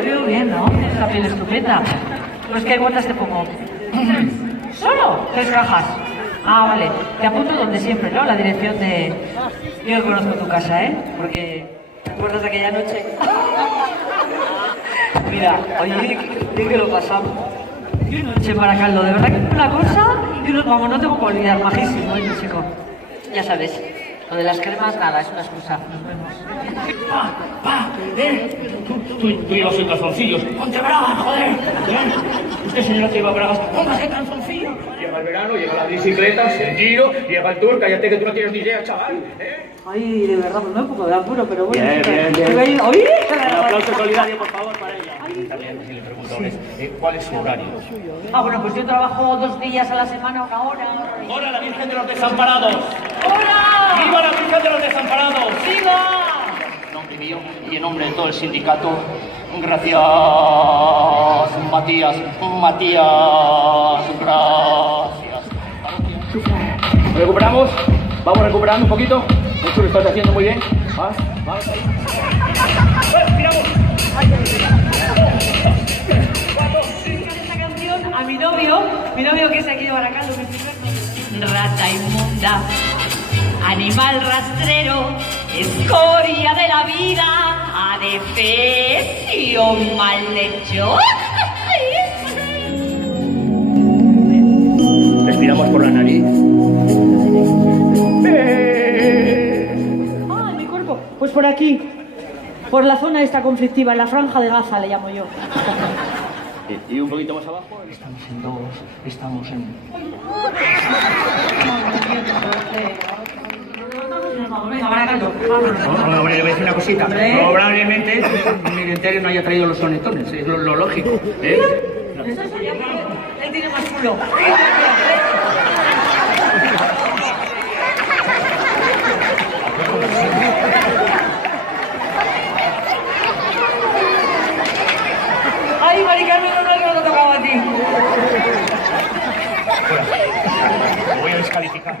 te veo bien, ¿no? Tienes la piel estupenda. Pues, ¿qué cuentas te pongo? ¿Solo? 3 cajas. Ah, vale. Te apunto donde siempre, ¿no? La dirección de... Yo conozco tu casa, ¿eh? Porque... ¿Te acuerdas de aquella noche? Mira, oye, ¿qué lo pasamos? Y una noche para Caldo, de verdad que es una cosa... Y uno, vamos, no tengo que olvidar, majísimo, ¿eh, chico? Ya sabes, lo de las cremas, nada, es una excusa. Nos vemos. Tú y yo soy calzoncillos. ¡Ponte bragas, joder! Usted, señora, que lleva bragas, póngase calzoncillos. Llega el verano, llega la bicicleta, el giro, llega el tour, cállate que tú no tienes ni idea, chaval. Ay, de verdad, pues me da un poco de apuro, pero bueno. Bien. ¡Oye! Un aplauso solidario, por favor, para ella. También, si le pregunto, ¿cuál es su horario? Ah, bueno, pues yo trabajo 2 días a la semana, 1 hora. ¡Hola, la Virgen de los Desamparados! ¡Hola! ¡Viva la Virgen de los Desamparados! ¡Viva! En nombre mío y en nombre de todo el sindicato, gracias, Matías, gracias. ¿Recuperamos? Vamos recuperando un poquito. Esto lo estás haciendo muy bien. Vas ahí. ¡Miramos! Esta canción a mi novio que es aquí de Baracaldo, mi primer novio. Rata inmunda, animal rastrero, escoria de la vida, adefesio mal hecho. Respiramos por la nariz. Ah, mi cuerpo. Pues por aquí, por la zona esta conflictiva, en la franja de Gaza le llamo yo. Y un poquito más abajo. Estamos en 2, estamos en... Venga, Baracaldo. Hombre, le voy a decir una cosita. Probablemente mi dentario no haya traído los sonetones, es lo lógico. Él tiene más culo. Ay, Mari Carmen, no te tocaba a ti. Lo voy a descalificar.